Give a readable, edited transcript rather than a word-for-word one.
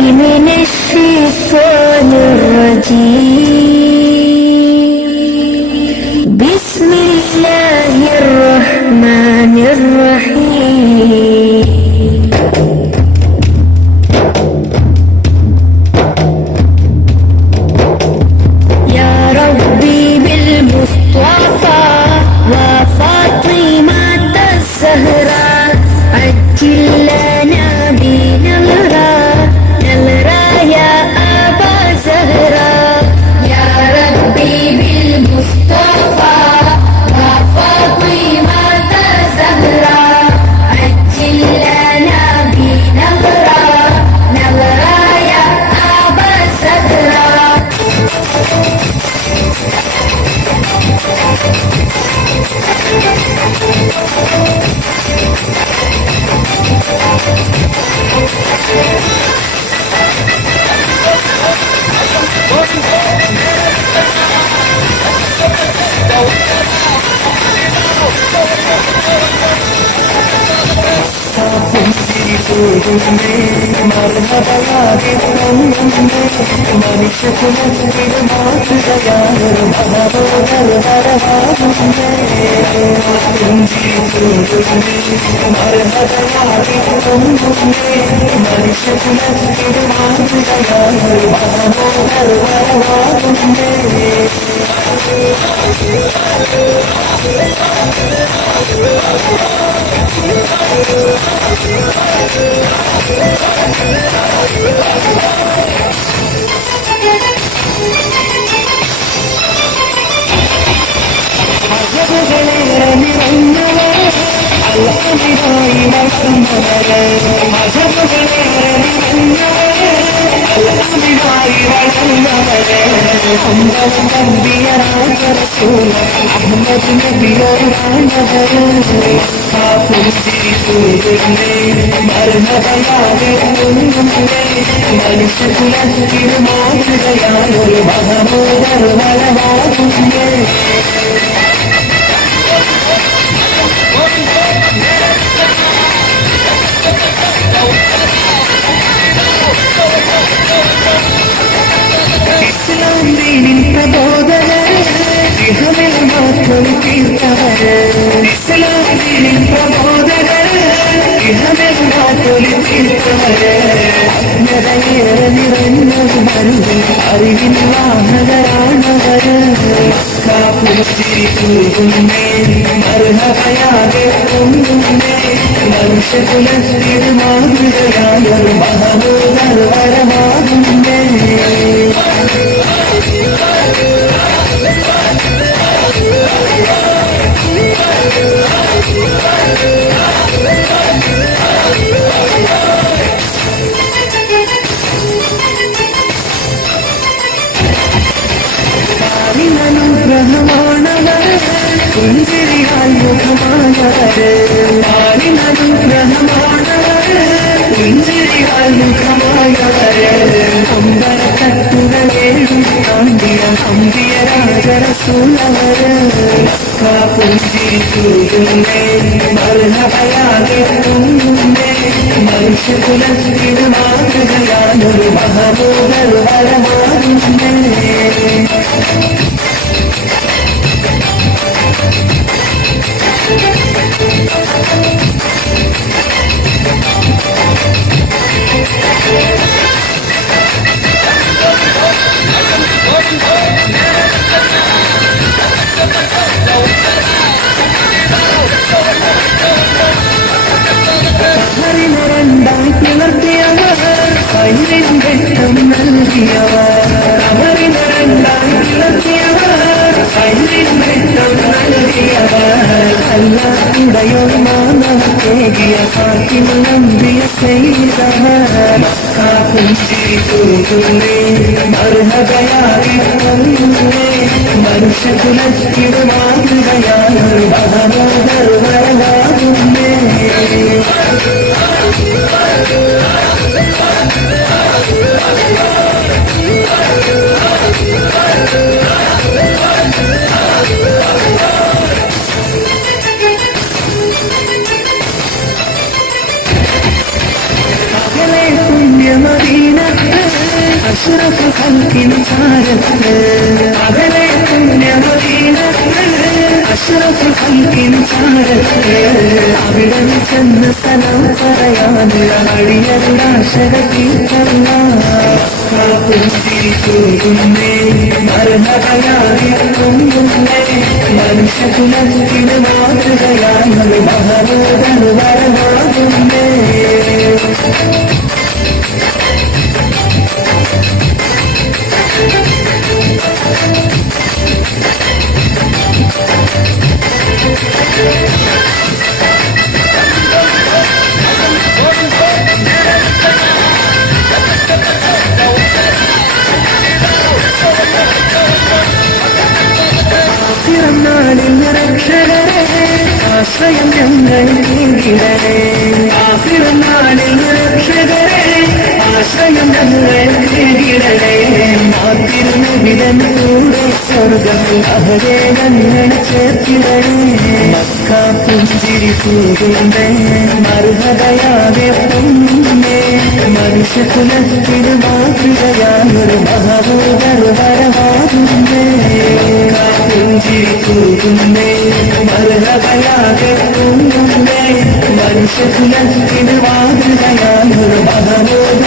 من الشيطان الرجيم بسم الله الرحمن الرحيم يا ربي بالمصطفى وفاطمة الزهراء عجل لنا بنظرة نظرة يا أبا زهراء يا ربي بالمصطفى وفاطمة الزهراء عجل لنا بنظرة نظرة يا أبا زهراء അഷ്റഫ് ഖൽഖിൻ ചാരത്ത് അകലെ പുണ്യമദീനത്ത് അഷ്റഫ് ഖൽഖിൻ ചാരത്ത് അവിടെ ചെന്ന് സലാം പറയാൻ അടിയരുടാശക തീർക്കല്ല പുഞ്ചിരിക്കുന്നേ മരണകയാറിക്കുന്നേ മനുഷ്യകുലത്തിന് മാതൃകയായി മഹബൂബൻ വരമാകുന്നേ നാളിൽ രക്ഷകരെ ആശ്രയം ഞങ്ങൾ നീങ്ങിടണേ നാളിൽ രക്ഷകരെ ആശ്രയം ഞങ്ങൾ നീങ്ങിടണേ മാത്തിരുവിതൻ കൂടെ സ്വർഗത്തിൽ അവരെ ഞങ്ങൾ ചേർത്തിടണേ മക്ക പുഞ്ചിരി പൂകുന്നേ മർഹതയാതെ പൊന്നേ മനുഷ്യകുലത്തിന് മാതൃകയായൊരു മഹബൂബർ വരവാകുന്നേ പുഞ്ചിരിക്കുന്നേ മർഹതയാതെ പൊന്നേ മനുഷ്യകുലത്തിന് മാതൃകയായൊരു മഹബൂബർ